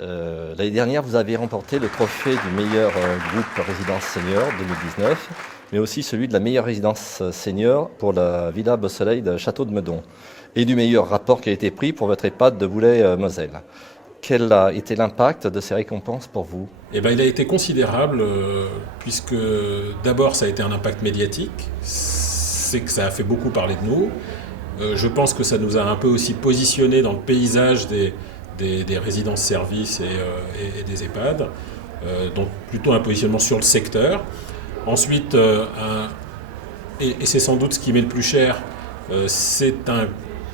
L'année dernière, vous avez remporté le trophée du meilleur groupe résidence senior 2019, mais aussi celui de la meilleure résidence senior pour la Villa Beau Soleil de Château de Meudon, et du meilleur rapport qui a été pris pour votre EHPAD de Boulay-Moselle. Quel a été l'impact de ces récompenses pour vous? Eh ben, il a été considérable puisque d'abord ça a été un impact médiatique, c'est que ça a fait beaucoup parler de nous. Je pense que ça nous a un peu aussi positionné dans le paysage des résidences-services et des EHPAD, donc plutôt un positionnement sur le secteur. Ensuite, et c'est sans doute ce qui met le plus cher, c'est un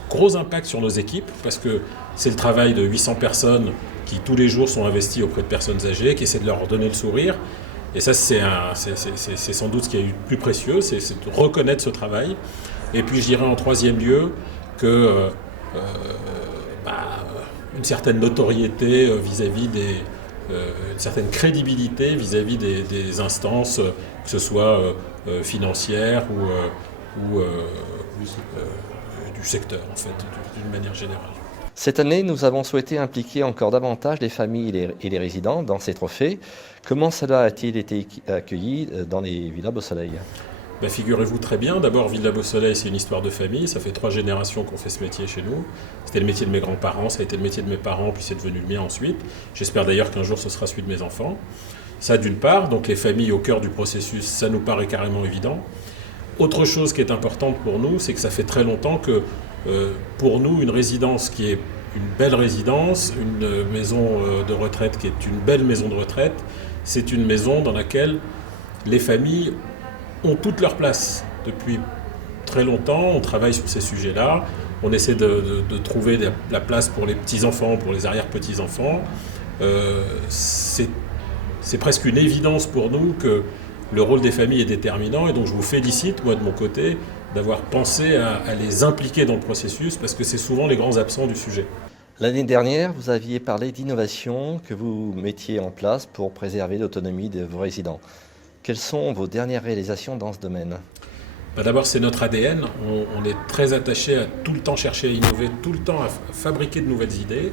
gros impact sur nos équipes parce que c'est le travail de 800 personnes qui tous les jours sont investies auprès de personnes âgées, qui essaient de leur donner le sourire. Et ça, c'est sans doute ce qui est le plus précieux, c'est de reconnaître ce travail. Et puis je dirais en troisième lieu que une certaine notoriété vis-à-vis une certaine crédibilité vis-à-vis des instances, que ce soit financières ou du secteur, en fait, d'une manière générale. Cette année, nous avons souhaité impliquer encore davantage les familles et les résidents dans ces trophées. Comment cela a-t-il été accueilli dans les Villas Beau Soleil? Ben, figurez-vous très bien, d'abord Villa Beau Soleil, c'est une histoire de famille, ça fait 3 générations qu'on fait ce métier chez nous. C'était le métier de mes grands-parents, ça a été le métier de mes parents, puis c'est devenu le mien ensuite. J'espère d'ailleurs qu'un jour ce sera celui de mes enfants. Ça d'une part, donc les familles au cœur du processus, ça nous paraît carrément évident. Autre chose qui est importante pour nous, c'est que ça fait très longtemps que pour nous, une résidence qui est une belle résidence, une maison de retraite qui est une belle maison de retraite, c'est une maison dans laquelle les familles ont toute leur place. Depuis très longtemps, on travaille sur ces sujets-là. On essaie de trouver la place pour les petits-enfants, pour les arrière-petits-enfants. C'est presque une évidence pour nous que le rôle des familles est déterminant. Et donc je vous félicite, moi de mon côté, d'avoir pensé à les impliquer dans le processus, parce que c'est souvent les grands absents du sujet. L'année dernière, vous aviez parlé d'innovation que vous mettiez en place pour préserver l'autonomie de vos résidents. Quelles sont vos dernières réalisations dans ce domaine? D'abord, c'est notre ADN. On est très attaché à tout le temps chercher à innover, tout le temps à fabriquer de nouvelles idées.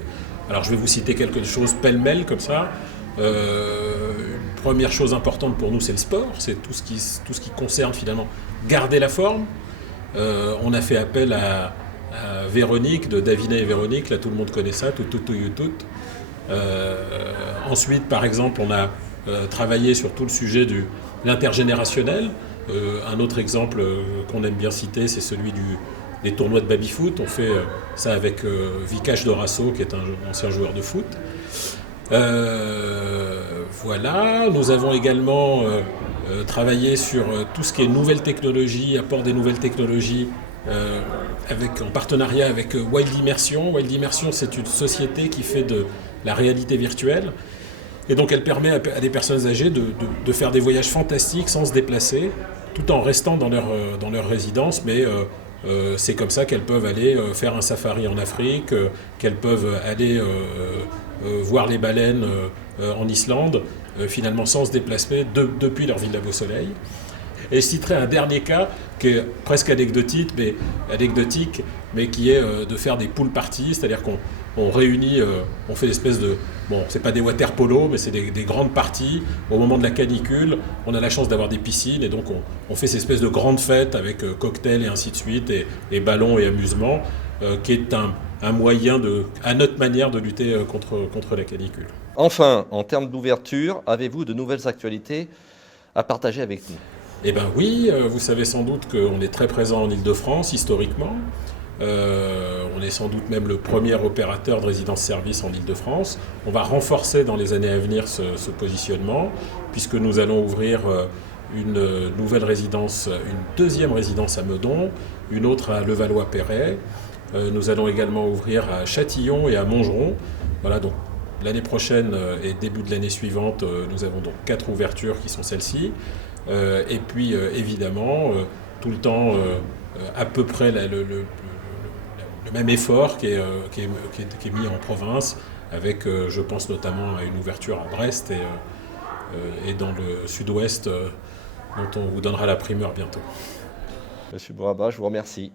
Alors, je vais vous citer quelque chose pêle-mêle comme ça. Une première chose importante pour nous, c'est le sport. C'est tout ce qui concerne finalement garder la forme. On a fait appel à Véronique, de Davina et Véronique. Là, tout le monde connaît ça, tout. Ensuite, par exemple, on a travaillé sur tout le sujet de l'intergénérationnel. Un autre exemple qu'on aime bien citer, c'est celui des tournois de baby-foot. On fait ça avec Vikash Dorasso, qui est un ancien joueur de foot. Voilà. Nous avons également travaillé sur tout ce qui est nouvelles technologies, apport des nouvelles technologies, en partenariat avec Wild Immersion. Wild Immersion, c'est une société qui fait de la réalité virtuelle. Et donc elle permet à des personnes âgées de faire des voyages fantastiques sans se déplacer, tout en restant dans leur résidence, mais c'est comme ça qu'elles peuvent aller faire un safari en Afrique, qu'elles peuvent aller voir les baleines en Islande, finalement sans se déplacer depuis leur Villa Beau Soleil. Et je citerai un dernier cas qui est presque anecdotique, mais qui est de faire des pool parties, c'est-à-dire qu'on réunit, on fait des espèces de... Bon, c'est pas des water polo, mais c'est des grandes parties. Au moment de la canicule, on a la chance d'avoir des piscines, et donc on fait ces espèces de grandes fêtes avec cocktails et ainsi de suite, et ballons et amusements, qui est un moyen, à notre manière, de lutter contre la canicule. Enfin, en termes d'ouverture, avez-vous de nouvelles actualités à partager avec nous? Eh bien oui, vous savez sans doute qu'on est très présent en Île-de-France, historiquement. On est sans doute même le premier opérateur de résidence-service en Île-de-France. On va renforcer dans les années à venir ce positionnement, puisque nous allons ouvrir une nouvelle résidence, une deuxième résidence à Meudon, une autre à Levallois-Perret. Nous allons également ouvrir à Châtillon et à Montgeron. Voilà, donc l'année prochaine et début de l'année suivante, nous avons donc 4 ouvertures qui sont celles-ci. Et puis évidemment, tout le temps à peu près le même effort qui est mis en province, avec, je pense notamment à une ouverture à Brest et dans le sud-ouest, dont on vous donnera la primeur bientôt. Monsieur Bouraba, je vous remercie.